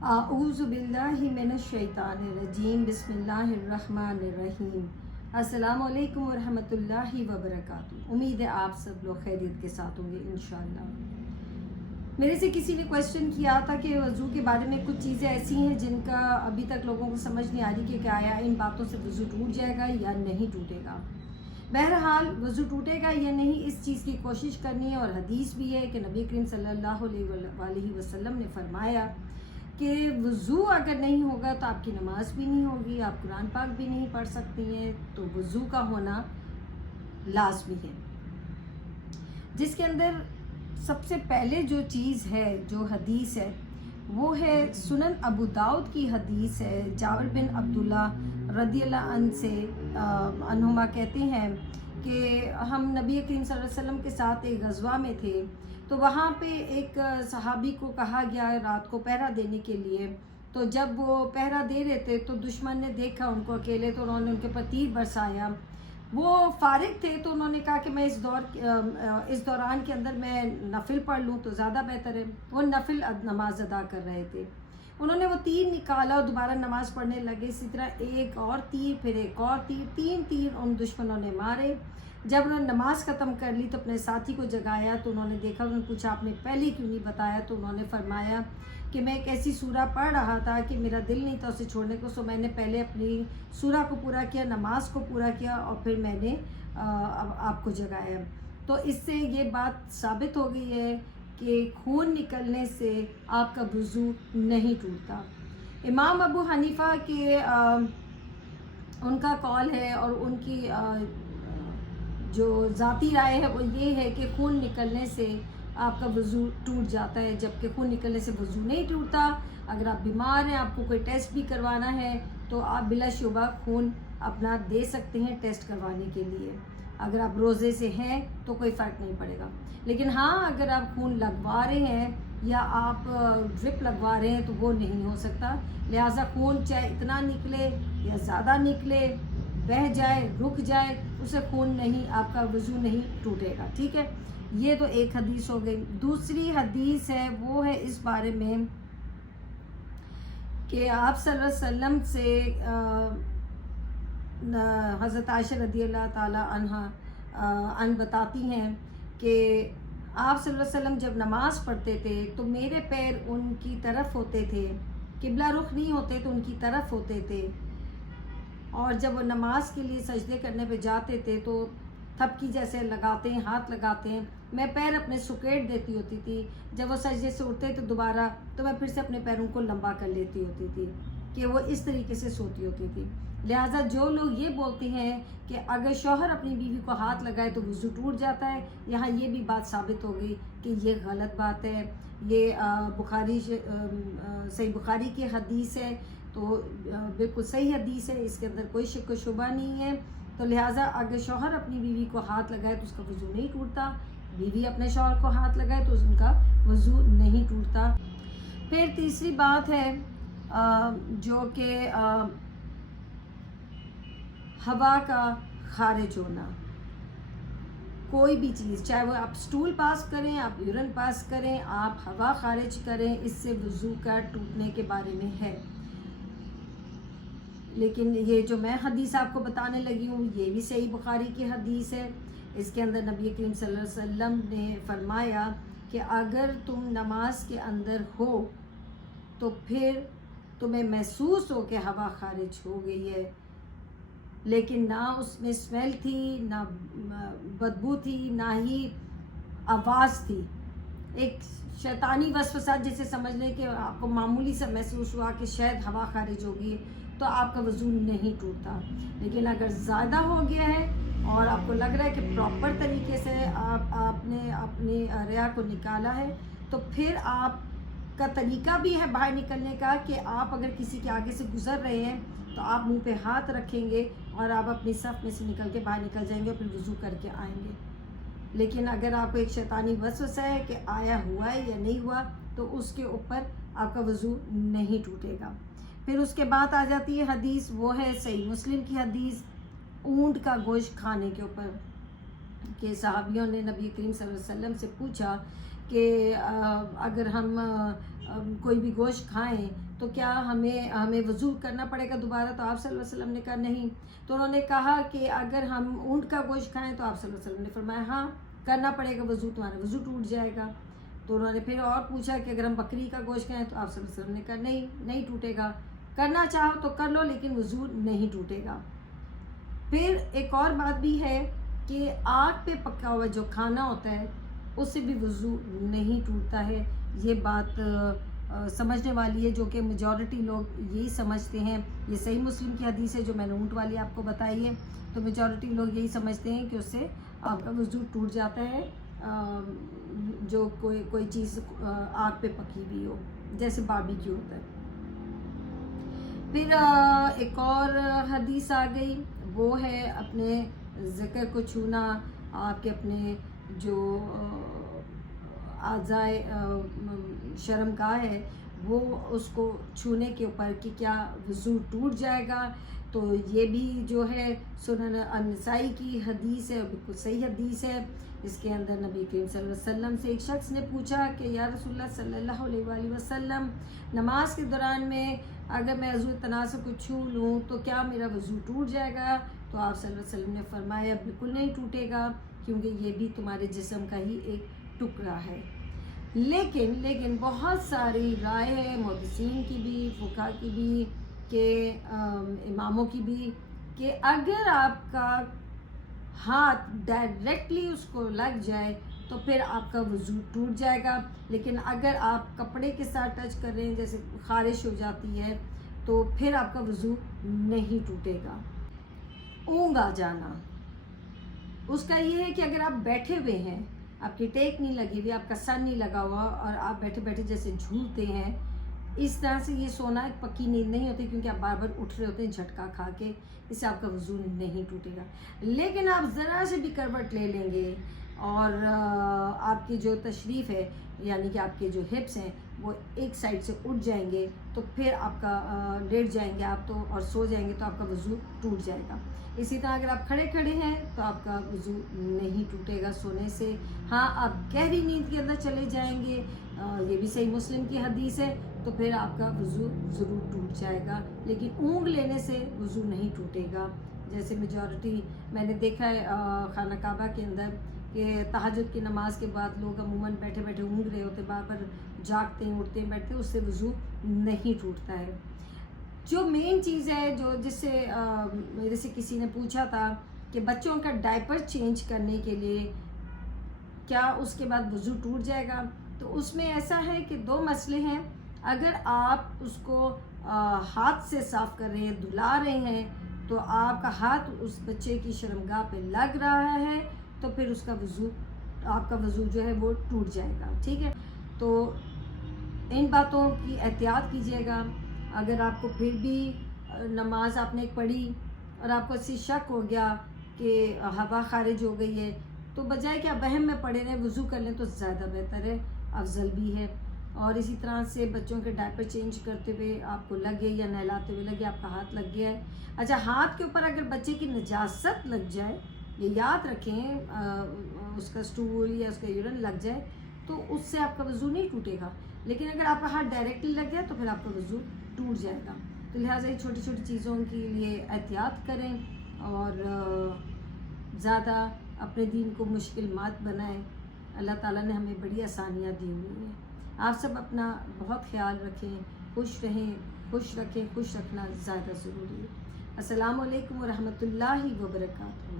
अऊज़ु बिल्लाहि मिनश्शैतानिर्रजीम बिस्मिल्लाहिर्रहमानिर्रहीम। अस्सलामु अलैकुम वरहमतुल्लाहि वबरकातुहू। उम्मीद है आप सब लोग खैरियत के साथ होंगे इंशाअल्लाह। मेरे से किसी ने क्वेश्चन किया था कि वज़ू के बारे में कुछ चीज़ें ऐसी हैं जिनका अभी तक लोगों को समझ नहीं आ रही कि क्या आया इन बातों से वज़ू टूट जाएगा या नहीं टूटेगा। बहरहाल वज़ू टूटेगा या नहीं इस चीज़ की कोशिश करनी है, और हदीस भी है कि नबी करीम सल्लल्लाहु अलैहि वसल्लम ने फरमाया कि वज़ू अगर नहीं होगा तो आपकी नमाज भी नहीं होगी, आप कुरान पाक भी नहीं पढ़ सकती हैं। तो वज़ू का होना लाज़मी है, जिसके अंदर सबसे पहले जो चीज़ है, जो हदीस है, वो है सुनन अबू दाऊद की हदीस है। जाबिर बिन अब्दुल्ला रदियल्लाहु अन्हु से अन्हुमा कहते हैं कि हम नबी करीम सल्लल्लाहु अलैहि वसल्लम के साथ एक गज़वा में थे, तो वहाँ पे एक सहाबी को कहा गया रात को पहरा देने के लिए। तो जब वो पहरा दे रहे थे तो दुश्मन ने देखा उनको अकेले, तो उन्होंने उनके पर तीर बरसाया। वो फारिग थे तो उन्होंने कहा कि मैं इस दौरान के अंदर मैं नफिल पढ़ लूँ तो ज़्यादा बेहतर है। वो नफिल नमाज अदा कर रहे थे। उन्होंने वो तीर निकाला और दोबारा नमाज़ पढ़ने लगे। इसी तरह एक और तीर, फिर एक और तीर, 3 तीर उन दुश्मनों ने मारे। जब उन्होंने नमाज़ ख़त्म कर ली तो अपने साथी को जगाया, तो उन्होंने देखा, उन्होंने पूछा आपने पहले क्यों नहीं बताया? तो उन्होंने फरमाया कि मैं एक ऐसी सूरा पढ़ रहा था कि मेरा दिल नहीं था उसे छोड़ने को, सो मैंने पहले अपनी सूरा को पूरा किया, नमाज को पूरा किया, और फिर मैंने आपको जगाया। तो इससे ये बात साबित हो गई है कि खून निकलने से आपका वज़ू नहीं टूटता। इमाम अबू हनीफ़ा के उनका कॉल है और उनकी जो ज़ाती राय है वो ये है कि खून निकलने से आपका वज़ू टूट जाता है, जबकि खून निकलने से वज़ू नहीं टूटता। अगर आप बीमार हैं, आपको कोई टेस्ट भी करवाना है, तो आप बिलाशुबा खून अपना दे सकते हैं टेस्ट करवाने के लिए। अगर आप रोज़े से हैं तो कोई फ़र्क नहीं पड़ेगा। लेकिन हाँ, अगर आप खून लगवा रहे हैं या आप ड्रिप लगवा रहे हैं तो वो नहीं हो सकता। लिहाजा खून चाहे इतना निकले या ज़्यादा निकले, बह जाए, रुक जाए, उसे खून नहीं, आपका वज़ू नहीं टूटेगा। ठीक है, ये तो एक हदीस हो गई। दूसरी हदीस है वो है इस बारे में कि आप सल्लल्लाहु अलैहि वसल्लम से हज़रत आयशा रदियल्लाहु ताला अन्हा बताती हैं कि आप सल्लल्लाहु अलैहि वसल्लम जब नमाज़ पढ़ते थे तो मेरे पैर उनकी तरफ होते थे, किबला रुख नहीं होते तो उनकी तरफ होते थे, और जब वो नमाज के लिए सजदे करने पे जाते थे तो थपकी जैसे लगाते हैं, हाथ लगाते हैं, मैं पैर अपने सुकेट देती होती थी। जब वो सजदे से उठते तो दोबारा तो मैं फिर से अपने पैरों को लंबा कर लेती होती थी, कि वो इस तरीके से सोती होती थी। लिहाजा जो लोग ये बोलते हैं कि अगर शौहर अपनी बीवी को हाथ लगाए तो वज़ू टूट जाता है, यहाँ ये भी बात साबित हो गई कि ये गलत बात है। ये सही बुखारी की हदीस है, तो बिल्कुल सही हदीस है, इसके अंदर कोई शक व शुबा नहीं है। तो लिहाजा अगर शौहर अपनी बीवी को हाथ लगाए तो उसका वज़ू नहीं टूटता, बीवी अपने शौहर को हाथ लगाए तो उनका वज़ू नहीं टूटता। फिर तीसरी बात है जो कि हवा का खारिज होना। कोई भी चीज़, चाहे वो आप स्टूल पास करें, आप यूरिन पास करें, आप हवा खारिज करें, इससे वज़ू का टूटने के बारे में है। लेकिन ये जो मैं हदीस आपको बताने लगी हूँ ये भी सही बुखारी की हदीस है। इसके अंदर नबी करीम सल्लल्लाहु अलैहि वसल्लम ने फरमाया कि अगर तुम नमाज के अंदर हो तो फिर तुम्हें महसूस हो कि हवा खारिज हो गई है, लेकिन ना उसमें स्मेल थी, ना बदबू थी, ना ही आवाज़ थी। एक शैतानी वसवसा जिसे समझ लें कि आपको मामूली सा महसूस हुआ कि शायद हवा खारिज होगी, तो आपका वज़ू नहीं टूटता। लेकिन अगर ज़्यादा हो गया है और आपको लग रहा है कि प्रॉपर तरीके से आपने अपने रिया को निकाला है, तो फिर आपका तरीका भी है बाहर निकलने का कि आप अगर किसी के आगे से गुज़र रहे हैं तो आप मुंह पे हाथ रखेंगे और आप अपनी सफ़ में से निकल के बाहर निकल जाएंगे और फिर वज़ू करके आएंगे। लेकिन अगर आपको एक शैतानी वसवसा है कि आया हुआ है या नहीं हुआ, तो उसके ऊपर आपका वज़ू नहीं टूटेगा। फिर उसके बाद आ जाती है हदीस, वो है सही मुस्लिम की हदीस ऊंट का गोश्त खाने के ऊपर, कि सहाबियों ने नबी करीम सल्लल्लाहु अलैहि वसल्लम से पूछा کہ اگر ہم کوئی بھی گوشت کھائیں تو کیا ہمیں وضو کرنا پڑے گا دوبارہ؟ تو آپ صلی اللہ علیہ وسلم نے کہا نہیں. تو انہوں نے کہا کہ اگر ہم اونٹ کا گوشت کھائیں تو آپ صلی اللہ علیہ وسلم نے فرمایا ہاں کرنا پڑے گا وضو، تمہارا وضو ٹوٹ جائے گا. تو انہوں نے پھر اور پوچھا کہ اگر ہم بکری کا گوشت کھائیں تو آپ صلی اللہ علیہ وسلم نے کہا نہیں ٹوٹے گا، کرنا چاہو تو کر لو لیکن وضو نہیں ٹوٹے گا. پھر ایک اور بات بھی ہے کہ آگ پہ پکا ہوا جو کھانا ہوتا ہے اس سے بھی وضو نہیں ٹوٹتا ہے. یہ بات سمجھنے والی ہے جو کہ میجورٹی لوگ یہی سمجھتے ہیں. یہ صحیح مسلم کی حدیث ہے جو میں نے اونٹ والی آپ کو بتائی ہے. تو میجورٹی لوگ یہی سمجھتے ہیں کہ اس سے آپ کا وضو ٹوٹ جاتا ہے جو کوئی چیز آگ پہ پکی ہوئی ہو، جیسے باربیکیو ہوتا ہے. پھر ایک اور حدیث آ گئی، وہ ہے اپنے ذکر کو چھونا. آپ کے اپنے جو اعضائے شرمگاہ ہے وہ اس کو چھونے کے اوپر کہ کیا وضو ٹوٹ جائے گا. تو یہ بھی جو ہے سنن النسائی کی حدیث ہے، بالکل صحیح حدیث ہے. اس کے اندر نبی کریم صلی اللہ علیہ وسلم سے ایک شخص نے پوچھا کہ یا رسول اللہ صلی اللہ علیہ وآلہ وسلم، نماز کے دوران میں اگر میں عضو تناسب کو چھو لوں تو کیا میرا وضو ٹوٹ جائے گا؟ تو آپ صلی اللہ علیہ وسلم نے فرمایا بالکل نہیں ٹوٹے گا، کیونکہ یہ بھی تمہارے جسم کا ہی ایک ٹکڑا ہے. لیکن بہت ساری رائے ہے محدثین کی بھی، فقہا کی بھی، کہ اماموں کی بھی، کہ اگر آپ کا ہاتھ ڈائریکٹلی اس کو لگ جائے تو پھر آپ کا وضو ٹوٹ جائے گا. لیکن اگر آپ کپڑے کے ساتھ ٹچ کر رہے ہیں، جیسے خارش ہو جاتی ہے، تو پھر آپ کا وضو نہیں ٹوٹے گا. اونگ آ جانا، اس کا یہ ہے کہ اگر آپ بیٹھے ہوئے ہیں، آپ کی ٹیک نہیں لگی ہوئی، آپ کا سر نہیں لگا ہوا اور آپ بیٹھے بیٹھے جیسے جھولتے ہیں، اس طرح سے یہ سونا ایک پکی نیند نہیں ہوتی، کیونکہ آپ بار بار اٹھ رہے ہوتے ہیں جھٹکا کھا کے. اس سے آپ کا وضو نہیں ٹوٹے گا. لیکن آپ ذرا سے بھی کروٹ لے لیں گے اور آپ کی جو تشریف ہے، یعنی کہ آپ کے جو ہپس ہیں وہ ایک سائڈ سے اٹھ جائیں گے تو پھر آپ کا لیٹ جائیں گے آپ تو اور سو جائیں گے تو آپ کا وضو ٹوٹ جائے گا. اسی طرح اگر آپ کھڑے ہیں تو آپ کا وضو نہیں ٹوٹے گا سونے سے. ہاں آپ گہری نیند کے اندر چلے جائیں گے، یہ بھی صحیح مسلم کی حدیث ہے، تو پھر آپ کا وضو ضرور ٹوٹ جائے گا. لیکن اونگ لینے سے وضو نہیں ٹوٹے گا. جیسے میجورٹی میں نے دیکھا ہے خانہ کعبہ کے اندر کہ تہجد کی نماز کے بعد لوگ عموماً بیٹھے بیٹھے اونگ رہے ہوتے، بار بار جاگتے ہیں، اٹھتے ہیں، بیٹھتے ہیں، اس سے وضو نہیں ٹوٹتا ہے. جو مین چیز ہے جس سے میرے سے کسی نے پوچھا تھا کہ بچوں کا ڈائپر چینج کرنے کے لیے کیا اس کے بعد وضو ٹوٹ جائے گا؟ تو اس میں ایسا ہے کہ دو مسئلے ہیں. اگر آپ اس کو ہاتھ سے صاف کر رہے ہیں، دھلا رہے ہیں، تو آپ کا ہاتھ اس بچے کی شرمگاہ پہ لگ رہا ہے تو پھر اس کا وضو، آپ کا وضو جو ہے وہ ٹوٹ جائے گا. ٹھیک ہے، تو ان باتوں کی احتیاط کیجیے گا. اگر آپ کو پھر بھی نماز آپ نے پڑھی اور آپ کو اسی شک ہو گیا کہ ہوا خارج ہو گئی ہے، تو بجائے کہ آپ وہم میں پڑے رہیں وضو کر لیں تو زیادہ بہتر ہے، افضل بھی ہے. اور اسی طرح سے بچوں کے ڈائپر چینج کرتے ہوئے آپ کو لگے یا نہلاتے ہوئے لگے آپ کا ہاتھ لگ گیا ہے. اچھا، ہاتھ کے اوپر اگر بچے کی نجاست لگ جائے، یہ یاد رکھیں، اس کا سٹول یا اس کا یورین لگ جائے تو اس سے آپ کا وضو نہیں ٹوٹے گا. لیکن اگر آپ کا ہاتھ ڈائریکٹلی لگ گیا تو پھر آپ کا وضو ٹوٹ جائے گا. تو لہٰذا یہ چھوٹی چھوٹی چیزوں کے لیے احتیاط کریں اور زیادہ اپنے دین کو مشکل مت بنائیں. اللہ تعالیٰ نے ہمیں بڑی آسانیاں دی ہوئی ہیں. آپ سب اپنا بہت خیال رکھیں، خوش رہیں، خوش رکھیں. خوش رکھنا زیادہ ضروری ہے. السلام علیکم ورحمۃ اللہ وبرکاتہ.